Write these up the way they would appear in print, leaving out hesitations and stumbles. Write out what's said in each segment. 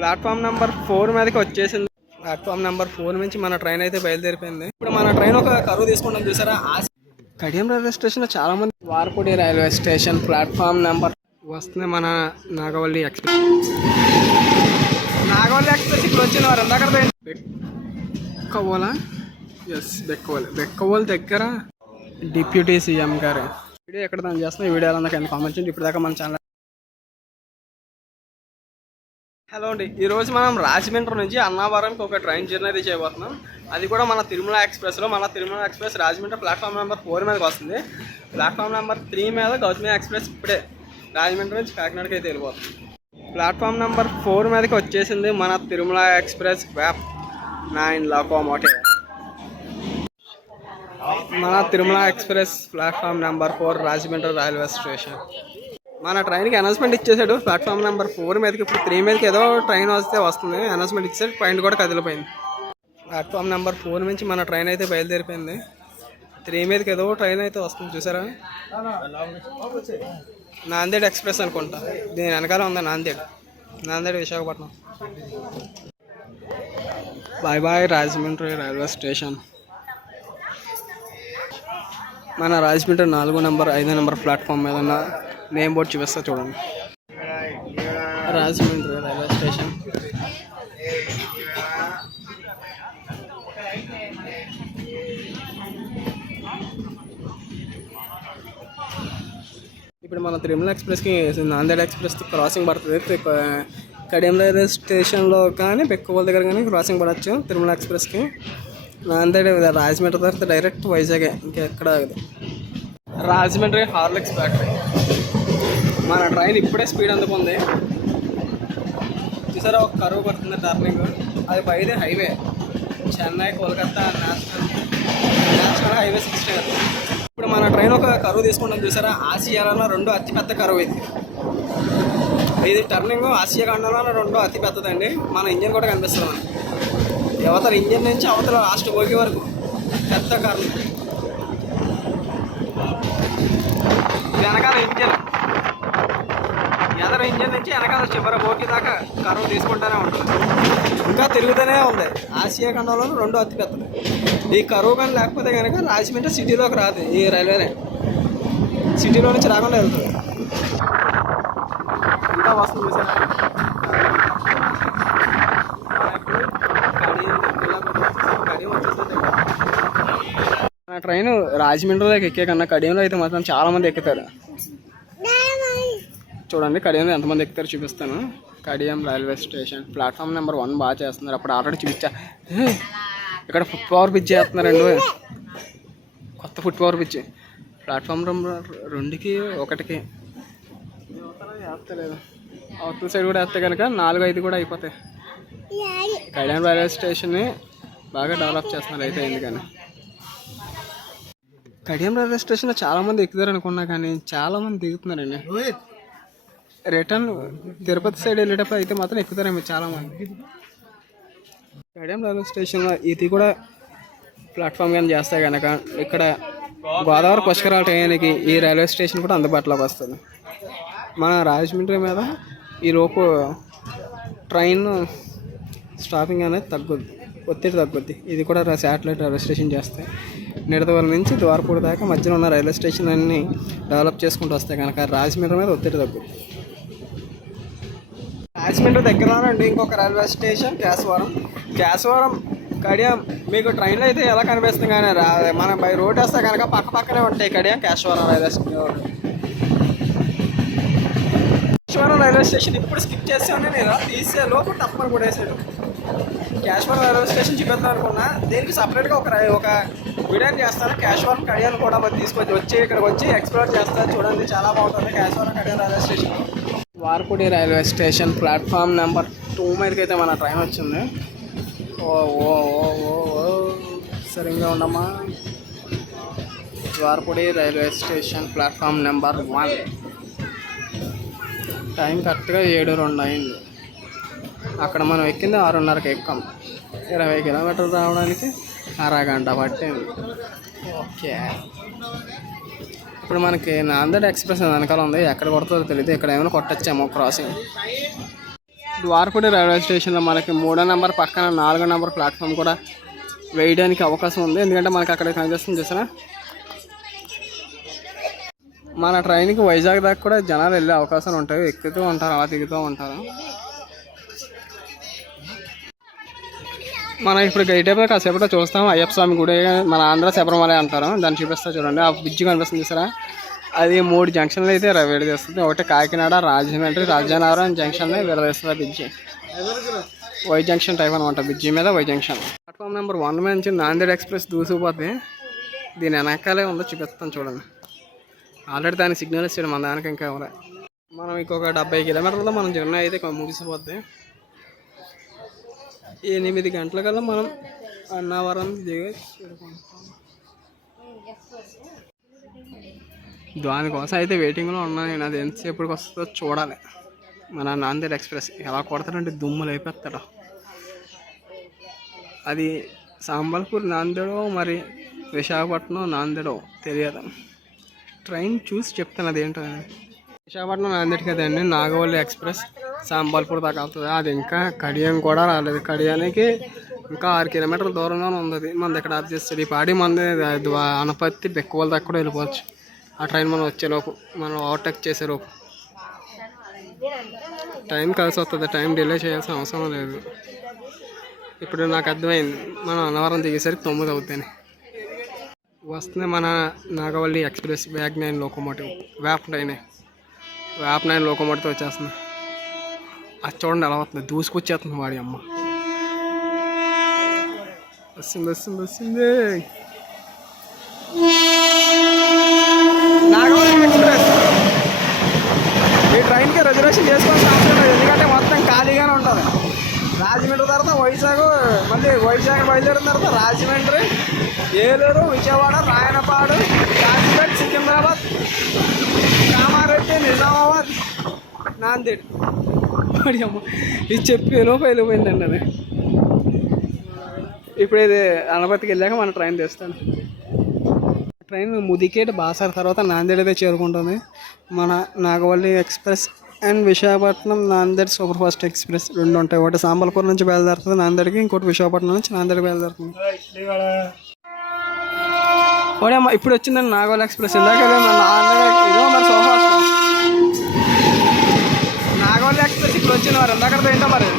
Platform number 4 మీదకి వచ్చేసింది. Platform number 4 నుంచి మన ట్రైన్ అయితే బయలుదేరిపోయింది. ఇప్పుడు మన ట్రైన్ ఒక కరువు తీసుకుంటాం చూసారా. కడియం రైల్వే స్టేషన్ లో చాలా మంది. వార్పుడి రైల్వే స్టేషన్ ప్లాట్ఫామ్ నెంబర్ వస్తుంది. మన నాగవల్లి ఎక్స్ప్రెస్ ఇప్పుడు వచ్చిన వారు ఎందాక బెక్కవోలా. ఎస్, బెక్కవోల్ దగ్గర డిప్యూటీ సీఎం గారు వీడియో ఎక్కడ దాన్ని చేస్తున్నా. ఈ వీడియో అందరికీ కామెంట్ చేయండి. ఇప్పుడు దాకా మన ఛానల్. హలో అండి, ఈరోజు మనం రాజమండ్రి నుంచి అన్నావరంకి ఒక ట్రైన్ జర్నీ అయితే చేయబోతున్నాం. అది కూడా మన తిరుమల ఎక్స్ప్రెస్లో. మన Tirumala express Rajahmundry platform number 4 మీదకి వస్తుంది. ప్లాట్ఫామ్ నెంబర్ 3 మీద గౌతమి ఎక్స్ప్రెస్ ఇప్పుడే రాజమండ్రి నుంచి కాకినాడకి అయితే వెళ్ళిపోతుంది. ప్లాట్ఫామ్ నెంబర్ 4 మీదకి వచ్చేసింది మన తిరుమల ఎక్స్ప్రెస్ వ్యాప్ 9 లోకోమోటివ్. మన Tirumala express platform number 4 Rajahmundry railway station. మన ట్రైన్కి అనౌన్స్మెంట్ ఇచ్చేసాడు. ప్లాట్ఫామ్ నెంబర్ 4 మీదకి ఇప్పుడు 3 మీదకి ఏదో ట్రైన్ వస్తుంది అనౌన్స్మెంట్ ఇచ్చేసాడు. ట్రైన్ కూడా కదిలిపోయింది. ప్లాట్ఫామ్ నెంబర్ 4 నుంచి మన ట్రైన్ అయితే బయలుదేరిపోయింది. 3 మీదకి ఏదో ట్రైన్ అయితే వస్తుంది చూసారా. నాందేడ్ ఎక్స్ప్రెస్ అనుకుంటా. దీని వెనకాల ఉంది Nanded Visakhapatnam. Bye bye Rajahmundry railway station. మన రాజమండ్రి 4 నెంబర్ 5 నెంబర్ ప్లాట్ఫామ్ మీద ఉన్న నేమ్ బోర్డు చూపిస్తా చూడండి. Rajahmundry railway station. ఇప్పుడు మన తిరుమల ఎక్స్ప్రెస్కి నాందేడ్ ఎక్స్ప్రెస్ క్రాసింగ్ పడుతుంది. కడియం రైల్వే స్టేషన్లో కానీ బెక్కవోల్ దగ్గర కానీ క్రాసింగ్ పడవచ్చు తిరుమల ఎక్స్ప్రెస్కి. నాందేడ్ రాజమండ్రి తర్వాత డైరెక్ట్ వైజాగే, ఇంకెక్కడ. Rajahmundry Horlicks factory. మన ట్రైన్ ఇప్పుడే స్పీడ్ అందుకుంది చూసారా. ఒక కరువు పడుతుంది టర్నింగ్. అది పైదే highway Chennai Kolkata national highway 16. ఇప్పుడు మన ట్రైన్ ఒక కరువు తీసుకుంటాం చూసారా. ఆసియాలో 2 అతిపెద్ద కరువు ఇది. ఇది టర్నింగ్ ఆసియా ఖండంలో 2 అతి పెద్దదండి. మన ఇంజన్ కూడా కనిపిస్తుంది. అవతల ఇంజన్ నుంచి అవతల లాస్ట్ పోగే వరకు పెద్ద కరువు. వెనకాల ఇంజన్, ఎదర ఇంజన్ నుంచి వెనకాల చివర పోకి దాకా కరువు తీసుకుంటూనే ఉంటుంది. ఇంకా తిరుగుతూనే ఉంది. ఆసియా ఖండంలో 2 అతి పెద్దది. ఈ కరువు కానీ లేకపోతే కనుక రాజమండ్రి సిటీలోకి రాదు. ఈ రైల్వేనే సిటీలో నుంచి రాకుండా వెళ్తుంది. ఇంకా వస్తుంది సార్. మన ట్రైన్ రాజమండ్రిలోకి ఎక్కే కన్నా కడియంలో అయితే మాత్రం చాలామంది ఎక్కుతారు. చూడండి కడియంలో ఎంతమంది ఎక్కుతారో చూపిస్తాను. Kadiyam railway station platform number 1 బాగా చేస్తున్నారు. అప్పుడు ఆల్రెడీ చూపించా. ఇక్కడ ఫుట్ పవర్ బ్రిడ్జ్ చేస్తున్నారండి. కొత్త foot power bridge platform number 2కి 1కి వేస్తలేదు. అవతల సైడ్ కూడా వేస్తే కనుక 4, 5 కూడా అయిపోతాయి. కడియం రైల్వే స్టేషన్ని బాగా డెవలప్ చేస్తున్నారు అయితే. ఎందుకని కడియం రైల్వే స్టేషన్లో చాలామంది ఎక్కుతారు అనుకున్నా కానీ చాలామంది దిగుతున్నారండి. రిటర్న్ తిరుపతి సైడ్ వెళ్ళేటప్పుడు అయితే మాత్రం ఎక్కుతారేమో చాలామంది. కడియం రైల్వే స్టేషన్లో ఇది కూడా ప్లాట్ఫామ్ కానీ చేస్తే కనుక ఇక్కడ గోదావరి పుష్కరాల టైంకి ఈ రైల్వే స్టేషన్ కూడా అందుబాటులోకి వస్తుంది. మన రాజమండ్రి మీద ఈలోపు ట్రైన్ స్టాపింగ్ అనేది తగ్గుద్ది, ఒత్తిడి తగ్గుద్ది. ఇది కూడా శాటిలైట్ రైల్వే స్టేషన్ చేస్తే నిడదవోలు నుంచి ద్వారపూడి దాకా మధ్యలో ఉన్న రైల్వే స్టేషన్ అన్ని డెవలప్ చేసుకుంటూ వస్తాయి కనుక రాజమండ్రి మీద ఒత్తిడి తగ్గుద్ది. రాజమండ్రి దగ్గరలోనండి ఇంకొక రైల్వే స్టేషన్ కేశవరం. కడియం మీకు ట్రైన్లో అయితే ఎలా కనిపిస్తుంది కానీ మనం బై రోడ్ వేస్తే కనుక పక్కనే ఉంటాయి Kadiyam Kesavaram railway station. Kesavaram railway station ఇప్పుడు స్కిప్ చేసాను నేను. తీసే లోపు తప్పని కూడా వేసాడు. కేశవరం రైల్వే స్టేషన్ చూపిద్దాం అనుకున్నా. దీనికి సపరేట్గా ఒక వీడియో చేస్తాను. కేశవరం కడియాన్ని కూడా తీసుకొచ్చి ఇక్కడికి వచ్చి ఎక్స్ప్లోర్ చేస్తాను. చూడండి చాలా బాగుంటుంది కేశవరం కడియం రైల్వే స్టేషన్. వార్పుడి రైల్వే స్టేషన్ ప్లాట్ఫామ్ నెంబర్ 2 మీదకి అయితే మన ట్రైన్ వచ్చింది. ఓ ఓ ఓ ఓ సరిగ్గా ఉండమ్మా. వార్పుడి railway station platform number 1. Time కరెక్ట్గా 7:02 అయింది. అక్కడ మనం ఎక్కింది 6:30కి ఎక్కాం. 20 కిలోమీటర్లు రావడానికి అరగంట పట్టింది. ఓకే, ఇప్పుడు మనకి నాందేడ్ ఎక్స్ప్రెస్ వెనకాల ఉంది. ఎక్కడ కొడుతుందో తెలియదు. ఇక్కడ ఏమైనా కొట్టచ్చేమో క్రాసింగ్. ద్వారపూడి రైల్వే స్టేషన్లో మనకి 3వ నెంబర్ పక్కన 4వ నెంబర్ ప్లాట్ఫామ్ కూడా వేయడానికి అవకాశం ఉంది. ఎందుకంటే మనకి అక్కడ కనిపిస్తుంది చూసారా. మన ట్రైన్కి వైజాగ్ దాకా కూడా జనాలు వెళ్ళే అవకాశాలు ఉంటాయి. ఎక్కుతూ ఉంటారు, అలా దిగుతూ ఉంటారు. మనం ఇప్పుడు గైట్ అయిపోయి కాసేపట్లో చూస్తాం అయ్యప్ప స్వామి గుడి, మన ఆంధ్ర శబరిమల అంటారు. దాన్ని చూపిస్తా చూడండి. ఆ బ్రిడ్జ్ కనిపిస్తుంది చూసారా. అది 3 జంక్షన్లు అయితే విడదీస్తుంది. ఒకటి కాకినాడ, రాజమండ్రి, రాజానగరం జంక్షన్ని విడదీస్తుంది. బ్రిడ్జి వై జంక్షన్ టైప్ అనమాట. బ్రిడ్జి మీద వై జంక్షన్. ప్లాట్ఫామ్ నెంబర్ 1 మీద నుంచి నాందేడ్ ఎక్స్ప్రెస్ దూసుకుపోతే దీని వెనకాలే ఉందో చూపిస్తాను చూడండి. ఆల్రెడీ దానికి సిగ్నల్ ఇచ్చాడు, మన దానికి ఇంకా ఎవరే. మనం ఇంకొక 70 కిలోమీటర్లో మనం జర్నీ అయితే ముగిసిపోద్ది. 8 గంటలకల్లా మనం అన్నవరం దిగి దానికోసం అయితే వెయిటింగ్లో ఉన్నాను నేను. అది ఎంతసేపటికి వస్తుందో చూడాలి. మన నాందేడ్ ఎక్స్ప్రెస్ ఎలా కొడతాడంటే దుమ్ములు అయిపోతాడు. అది సాంబల్పూర్ నాందేడో మరి విశాఖపట్నం నాందేడో తెలియదు. ట్రైన్ చూసి చెప్తాను అదేంటో. విశాఖపట్నం నాందేడ్ కదండి. నాగవల్లి ఎక్స్ప్రెస్ సాంబల్పూర్ దాకా వెళ్తుంది. అది ఇంకా కడియం కూడా రాలేదు. కడియానికి ఇంకా 6 కిలోమీటర్ల దూరంలోనే ఉంది. మన దగ్గర ఆఫ్ చేస్తుంది. ఈ పాడి మంది అనపత్తి బెక్కవల దాకా కూడా వెళ్ళిపోవచ్చు. ఆ ట్రైన్ మనం వచ్చేలోపు, మనం ఓవర్టేక్ చేసేలోపు టైం కలిసి వస్తుంది. టైం డిలే చేయాల్సిన అవసరం లేదు. ఇప్పుడు నాకు అర్థమైంది, మనం అన్నవరం దిగేసరికి 9 అవుతాయి. వస్తుంది మన నాగవల్లి ఎక్స్ప్రెస్ బ్యాగ్ 9 లోకోమోటివ్. వ్యాప్ 9 లోకోమోటివ్తో వచ్చేస్తుంది. అది చూడండి ఎలా వస్తుంది, దూసుకొచ్చేస్తుంది వాడి అమ్మ. వస్తుంది నాగవల్లి ఎక్స్ప్రెస్. ఈ ట్రైన్కి రిజర్వేషన్ చేసుకోవాల్సిన అవసరం లేదు, ఎందుకంటే మొత్తం ఖాళీగానే ఉంటుంది. రాజమండ్రి తర్వాత వైజాగ్, మళ్ళీ వైజాగ్ బయలుదేరిన తర్వాత రాజమండ్రి, ఏలూరు, విజయవాడ, రాయనపాడు, కాశీపేట, సికింద్రాబాద్, కామారెడ్డి, నిజామాబాద్, నాందేడ్. అమ్మ ఇది చెప్పి లోపు వెళ్ళిపోయిందండి అది. ఇప్పుడు ఇది అనపతికి వెళ్ళాక మన ట్రైన్ తెస్తాను. ట్రైన్ ముదికేట్ బాసార్ తర్వాత నాందేడ్ అయితే చేరుకుంటుంది. మన Nagavalli express and Visakhapatnam Nanded super fast express 2 ఉంటాయి. ఒకటి సాంబల్పూర్ నుంచి బయలుదేరుతుంది నాందేడ్కి, ఇంకోటి విశాఖపట్నం నుంచి నాందేడ్ బయలుదేరుతుంది. ఓడేమ్మా ఇప్పుడు వచ్చిందండి నాగవల్లి ఎక్స్ప్రెస్. ఇందాక ఇదో మరి సూపర్ ఫాస్ట్ నాగవల్లి ఎక్స్ప్రెస్ ఇప్పుడు వచ్చింది. మరి ఇందాక ఏంటో మరి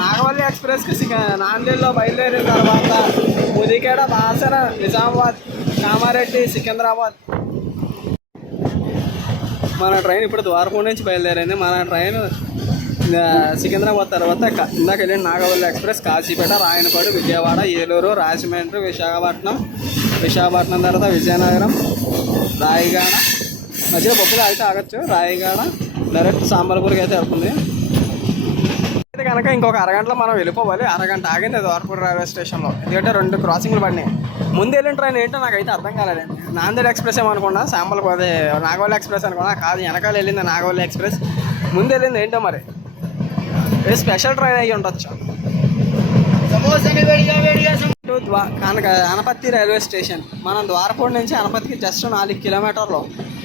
నాగవల్లి ఎక్స్ప్రెస్కి నాందేడ్లో బయలుదేరిన తర్వాత ముదికేడ, బాసర, నిజామాబాద్, కామారెడ్డి, సికింద్రాబాద్. మన ట్రైన్ ఇప్పుడు ద్వారపూడి నుంచి బయలుదేరింది. మన ట్రైన్ సికింద్రాబాద్ తర్వాత ఇందాక వెళ్ళిన నాగవల్లి ఎక్స్ప్రెస్ కాశీపేట, రాయనపాడు, విజయవాడ, ఏలూరు, రాజమండ్రి, విశాఖపట్నం తర్వాత విజయనగరం, రాయగడ, మధ్యలో బొప్పులు అయితే ఆగచ్చు. రాయగడ డైరెక్ట్ సాంబల్పూర్కి అయితే వెళ్తుంది. అయితే కనుక ఇంకొక అరగంటలో మనం వెళ్ళిపోవాలి. అరగంట ఆగింది ద్వారపూడి రైల్వే స్టేషన్లో, ఎందుకంటే 2 క్రాసింగ్లు పడినాయి. ముందు వెళ్ళిన ట్రైన్ ఏంటో నాకైతే అర్థం కాలేదండి. నాందేడ్ ఎక్స్ప్రెస్ ఏమనుకున్నా, అదే నాగవల్లి ఎక్స్ప్రెస్ అనుకున్నా. కాదు, వెనకాల వెళ్ళింది నాగవల్లి ఎక్స్ప్రెస్. ముందు వెళ్ళింది ఏంటో మరి స్పెషల్ ట్రైన్ అయ్యి ఉండొచ్చు. Anaparthi railway station. మనం ద్వారపూడి నుంచి అనపత్తికి జస్ట్ 4 కిలోమీటర్లు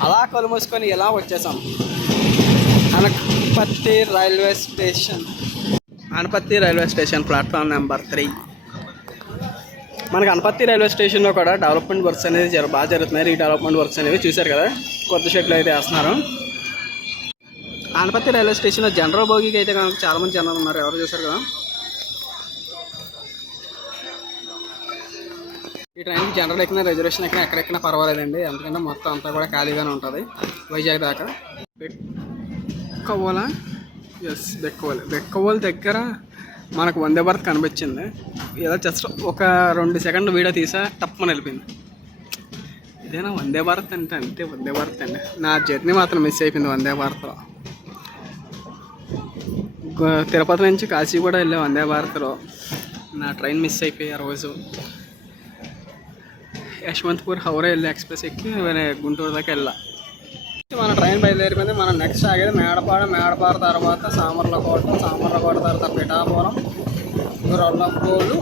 అలా కళ్ళు మూసుకొని ఇలా వచ్చేసాం. Anaparthi railway station platform number 3. మనకి అనపత్తి రైల్వే స్టేషన్లో కూడా డెవలప్మెంట్ వర్క్స్ అనేది బాగా జరుగుతున్నాయి. రీడెవలప్మెంట్ వర్క్స్ అనేవి చూశారు కదా, కొత్త షెడ్లు అయితే వేస్తున్నారు. అనపత్తి రైల్వే స్టేషన్లో జనరల్ బోగికి అయితే కనుక చాలామంది జనాలు ఉన్నారు. ఎవరు చూసారు కదా. ఈ ట్రైన్కి జనరల్ ఎక్కిన, రిజర్వేషన్ ఎక్కినా, ఎక్కడెక్కినా పర్వాలేదండి. ఎందుకంటే మొత్తం అంతా కూడా ఖాళీగానే ఉంటుంది వైజాగ్ దాకా. బెక్కవోల్ దగ్గర మనకు వందే భారత్ కనిపించింది. ఏదో జస్ట్ ఒక 2 సెకండ్లు వీడియో తీసా, తప్పని వెళ్ళిపోయింది. ఇదేనా వందే భారత్ అంటే? అంతే వందే భారత్ అండి. నా జర్నీ మాత్రం మిస్ అయిపోయింది వందే భారత్లో. తిరుపతి నుంచి కాశీ కూడా వెళ్ళే వందే భారత్లో నా ట్రైన్ మిస్ అయిపోయి ఆ రోజు. యశ్వంత్పూర్ హౌరా వెళ్ళి ఎక్స్ప్రెస్ ఎక్కి గుంటూరు దాకా వెళ్ళా. మన ట్రైన్ బయలుదేరిపోయింది. మనం నెక్స్ట్ ఆగేది మేడపాడు తర్వాత సామర్లకోట తర్వాత పిఠాపురం, రొల్లపోలు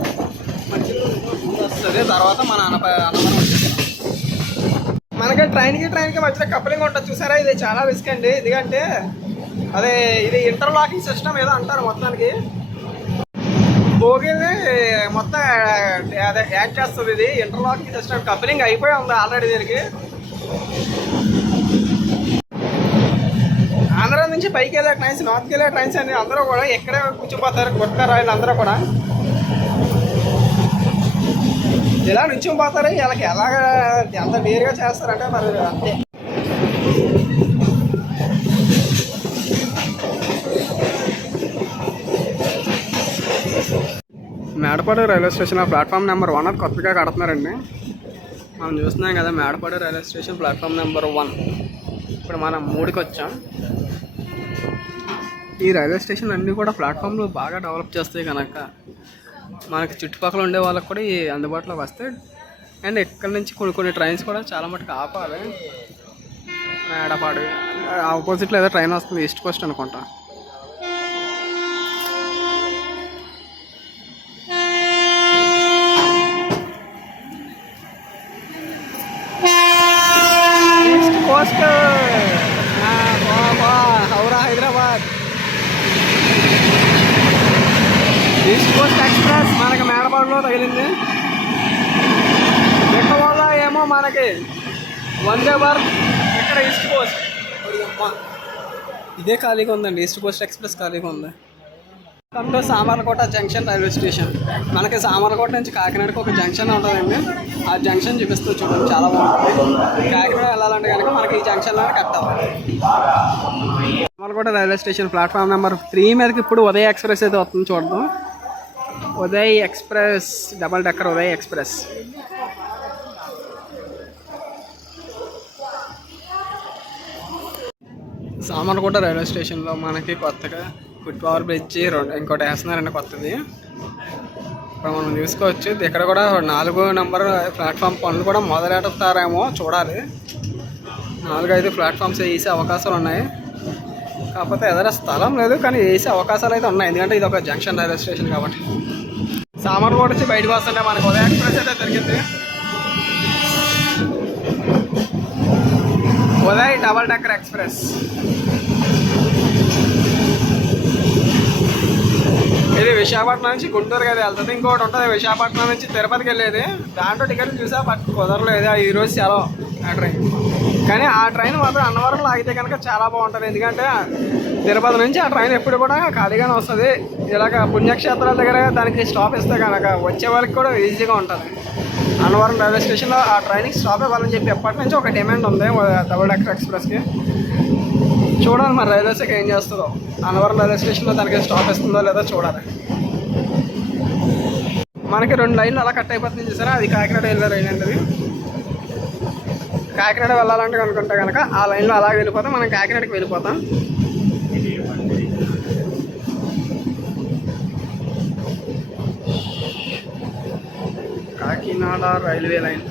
వస్తుంది. తర్వాత మన అన్నవరం వచ్చేసాం. మనకి ట్రైన్కి మధ్యలో కప్లింగ్ ఉంటుంది చూసారా, ఇది చాలా రిస్క్ అండి. ఎందుకంటే అదే ఇది ఇంటర్లాకింగ్ సిస్టమ్ ఏదో అంటారు మొత్తానికి. బోగిల్ని మొత్తం అదే యాడ్ చేస్తుంది ఇది ఇంటర్లాకింగ్ సిస్టమ్. కప్లింగ్ అయిపోయి ఉంది ఆల్రెడీ దీనికి. ఆంధ్ర నుంచి పైకి వెళ్ళే ట్రైన్స్, నార్త్కి వెళ్ళే ట్రైన్స్ అన్ని అందరూ కూడా ఎక్కడే కూర్చోపోతారు, కొట్టారు వీళ్ళందరూ కూడా ఇలా నుంచిపోతారు. వీళ్ళకి ఎలాగ ఎంత డేర్గా చేస్తారంటే మరి అంతే. Medapadu railway station platform number 1 అది కొత్తగా కడుతున్నారండి. మనం చూస్తున్నాం కదా Medapadu railway station platform number 1. ఇప్పుడు మనం 3కి వచ్చాం. ఈ రైల్వే స్టేషన్ అన్నీ కూడా ప్లాట్ఫామ్లు బాగా డెవలప్ చేస్తాయి కనుక మనకి చుట్టుపక్కల ఉండే వాళ్ళకి కూడా ఈ అందుబాటులోకి వస్తాయి. అండ్ ఇక్కడ నుంచి కొన్ని ట్రైన్స్ కూడా చాలా మటుకు ఆపాలి. మేడపాడు ఆపోజిట్లో ఏదో ట్రైన్ వస్తుంది, ఈస్ట్ కోస్ట్ అనుకుంటా. East Coast Howrah Hyderabad east Coast express మనకి మేడపాడులో తగిలింది. ఇక్కడ వల్ల ఏమో మనకి వందే భారత్ ఇక్కడ ఈస్ట్ కోస్ట్ ఇదే ఖాళీగా ఉందండి. ఈస్ట్ కోస్ట్ ఎక్స్ప్రెస్ ఖాళీగా ఉంది. Come to Samarlakota junction railway station. మనకి సామర్లకోట నుంచి కాకినాడకి ఒక జంక్షన్ ఉంటుందండి. ఆ జంక్షన్ చూపిస్తూ చూడండి, చాలా బాగుంటుంది. కాకినాడ వెళ్ళాలంటే కనుక మనకి ఈ జంక్షన్లోనే కట్టాలి. Samarlakota railway station platform number 3 మీదకి ఇప్పుడు ఉదయ్ ఎక్స్ప్రెస్ అయితే వస్తుంది చూడదాం. Uday express, double decker Uday express. Samarlakota railway స్టేషన్లో మనకి కొత్తగా ఫుట్ ఓవర్ బ్రిడ్జ్ ఇంకోటి వేస్తున్నారండి కొత్తది. ఇప్పుడు మనం చూసుకోవచ్చు. ఇక్కడ కూడా 4 నెంబర్ ప్లాట్ఫామ్ పనులు కూడా మొదలెడతారేమో చూడాలి. 4-5 ప్లాట్ఫామ్స్ వేసే అవకాశాలు ఉన్నాయి. కాకపోతే ఏదైనా స్థలం లేదు, కానీ వేసే అవకాశాలు అయితే ఉన్నాయి. ఎందుకంటే ఇది ఒక జంక్షన్ రైల్వే స్టేషన్ కాబట్టి. సామర్లకోట వచ్చి బయటకు వస్తుంటే మనకు ఉదయ్ ఎక్స్ప్రెస్ అయితే దొరికింది. Uday double decker express. ఇది విశాఖపట్నం నుంచి గుంటూరుకి అయితే వెళ్తుంది. ఇంకోటి ఉంటుంది విశాఖపట్నం నుంచి తిరుపతికి వెళ్ళేది. దాంట్లో టికెట్ చూసా బట్ కుదరలేదు. ఈరోజు సెలవు ఆ ట్రైన్. కానీ ఆ ట్రైన్ మాత్రం అన్నవరంలో ఆగితే కనుక చాలా బాగుంటుంది. ఎందుకంటే తిరుపతి నుంచి ఆ ట్రైన్ ఎప్పుడు కూడా ఖాళీగానే వస్తుంది. ఇలాగ పుణ్యక్షేత్రాల దగ్గర దానికి స్టాప్ ఇస్తే కనుక వచ్చే వాళ్ళకి కూడా ఈజీగా ఉంటుంది. అన్నవరం రైల్వే స్టేషన్లో ఆ ట్రైన్కి స్టాప్ ఇవ్వాలని చెప్పి ఎప్పటి నుంచి ఒక డిమాండ్ ఉంది డబుల్ డెక్కర్ ఎక్స్ప్రెస్కి. చూడాలి మరి రైల్వే శాఖ ఏం చేస్తుందో. అన్నవరం రైల్వే స్టేషన్లో దానికి స్టాప్ ఇస్తుందో లేదో చూడాలి. మనకి 2 లైన్లు అలా కట్ అయిపోతుంది చూసారా, అది కాకినాడ వెళ్ళే రైన్ అండి. కాకినాడ వెళ్ళాలంటే అనుకుంటే కనుక ఆ లైన్లో అలాగే వెళ్ళిపోతాం, మనం కాకినాడకి వెళ్ళిపోతాం. కాకినాడ రైల్వే లైన్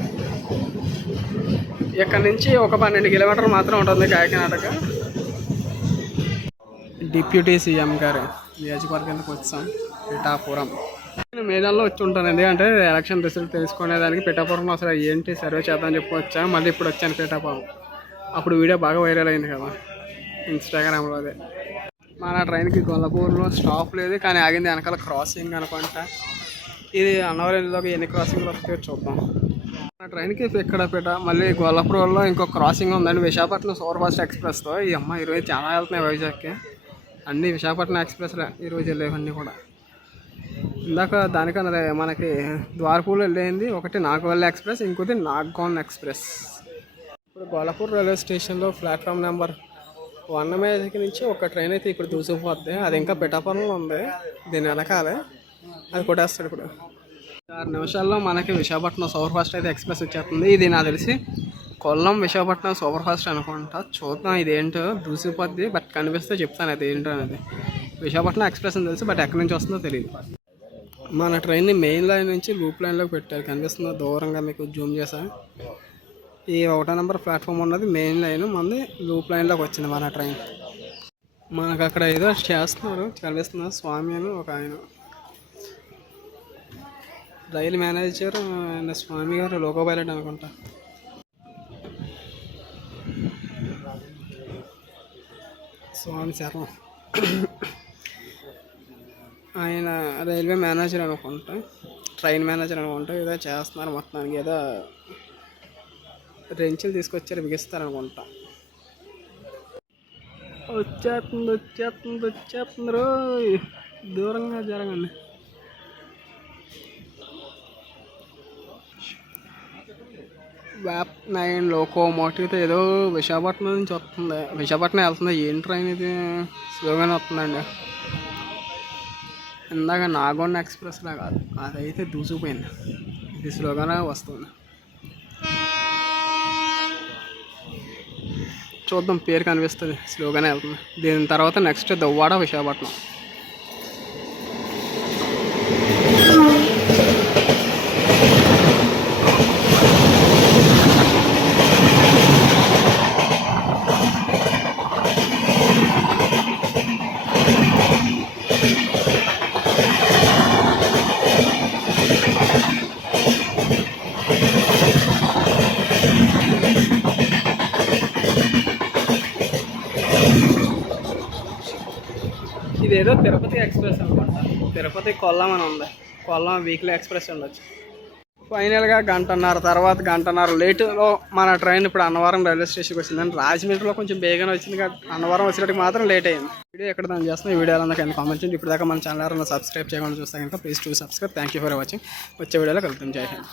ఇక్కడ నుంచి ఒక 12 కిలోమీటర్లు మాత్రం ఉంటుంది కాకినాడకు. డిప్యూటీ సీఎం గారు నియోజకవర్గానికి వచ్చాం పిఠాపురం. నేను మేడాల్లో వచ్చి ఉంటాను. ఎందుకంటే ఎలక్షన్ రిజల్ట్ తెలుసుకునేదానికి పిఠాపురం అసలు ఏంటి సర్వే చేద్దామని చెప్పి వచ్చాను. మళ్ళీ ఇప్పుడు వచ్చాను పిఠాపురం. అప్పుడు వీడియో బాగా వైరల్ అయింది కదా ఇన్స్టాగ్రామ్లో. అదే మన ట్రైన్కి గొల్లపూర్లో స్టాప్ లేదు, కానీ ఆగింది వెనకాల క్రాసింగ్ అనుకుంటా. ఇది అన్నవరంలోకి ఎన్ని క్రాసింగ్లు వస్తాయో చూద్దాం. మన ట్రైన్కి ఇక్కడ మళ్ళీ గొల్లపూర్లో ఇంకో క్రాసింగ్ ఉందండి. విశాఖపట్నం సూపర్ ఫాస్ట్ ఎక్స్ప్రెస్తో. ఈ అమ్మ ఈరోజు చాలా వెళ్తున్నాయి వైజాగ్కి. అన్నీ విశాఖపట్నం ఎక్స్ప్రెస్లే ఈరోజు వెళ్ళేవన్నీ కూడా. ఇందాక దానికన్నా మనకి ద్వారపూర్లో వెళ్ళేది ఒకటి నాగవల్లి ఎక్స్ప్రెస్, ఇంకోటి నాగోన్ ఎక్స్ప్రెస్. ఇప్పుడు గొల్లపూర్ రైల్వే స్టేషన్లో ప్లాట్ఫామ్ నెంబర్ 1 మీదకి నుంచి ఒక ట్రైన్ అయితే ఇప్పుడు దూసుకుపోద్ది. అది ఇంకా పిఠాపురంలో ఉంది, దీని వెనకాలే. అది కొట్టేస్తాడు ఇప్పుడు. 6 నిమిషాల్లో మనకి విశాఖపట్నం సూపర్ ఫాస్ట్ అయితే ఎక్స్ప్రెస్ వచ్చేస్తుంది. ఇది నాకు తెలిసి కొల్లం విశాఖపట్నం సూపర్ ఫాస్ట్ అనుకుంటా. చూద్దాం ఇదేంటో, దూసిపోద్ది. బట్ కనిపిస్తే చెప్తాను అది ఏంటో అనేది. విశాఖపట్నం ఎక్స్ప్రెస్ అని తెలుసు, బట్ ఎక్కడి నుంచి వస్తుందో తెలియదు. మన ట్రైన్ని మెయిన్ లైన్ నుంచి లూప్ లైన్లోకి పెట్టారు. కనిపిస్తుందో దూరంగా మీకు జూమ్ చేసా. ఈ 1వ నెంబర్ ప్లాట్ఫామ్ ఉన్నది మెయిన్ లైన్, మంది లూప్ లైన్లోకి వచ్చింది మన ట్రైన్. మనకు అక్కడ ఏదో చేస్తున్నారు, కనిపిస్తున్నారు. స్వామి అని ఒక ఆయన, రైలు మేనేజర్ స్వామి గారు, లోకో పైలట్ అనుకుంటా. స్వామి శరణం. ఆయన రైల్వే మేనేజర్ అనుకుంటా, ట్రైన్ మేనేజర్ అనుకుంటా. ఏదో చేస్తున్నారు మొత్తానికి, ఏదో రెంచులు తీసుకొచ్చారు బిగిస్తారు అనుకుంటా. వచ్చేస్తుంది రోయ్, దూరంగా జరగండి. వ్యాప్ 9 లోకోమోటివ్తో ఏదో విశాఖపట్నం నుంచి వస్తుంది, విశాఖపట్నం వెళ్తుంది. ఏం ట్రైన్ ఇది, స్లోగానే వస్తుందండి. ఇందాక నాగోండ ఎక్స్ప్రెస్లా కాదు, అదైతే దూసుకుపోయింది. ఇది స్లోగానే వస్తుంది. చూద్దాం, పేరు కనిపిస్తుంది, స్లోగానే వెళ్తుంది. దీని తర్వాత నెక్స్ట్ దువ్వాడ విశాఖపట్నం. ఇదేదో తిరుపతి ఎక్స్ప్రెస్ అనుకుంటా, తిరుపతి కొల్లం అని ఉంది. కొల్లం వీక్లీ ఎక్స్ప్రెస్ ఉండొచ్చు. ఫైనల్గా గంటన్నర లేటులో మన ట్రైన్ ఇప్పుడు అన్నవరం రైల్వే స్టేషన్కి వచ్చిందండి. రాజమండ్రిలో కొంచెం బేగానే వచ్చింది కానీ అన్నవరం వచ్చేటికి మాత్రం లేట్ అయింది. వీడియో ఎక్కడ దాన్ని చేస్తున్నా, ఈ వీడియో అలా కానీ కామెంట్ చేయండి. ఇప్పుడు దాకా మన ఛానల్ ఎవరైనా సబ్స్క్రైబ్ చేయకుండా చూస్తే కనుక please to subscribe. Thank you for watching. వచ్చే వీడియోలో కలుద్దాం. జై హింద్.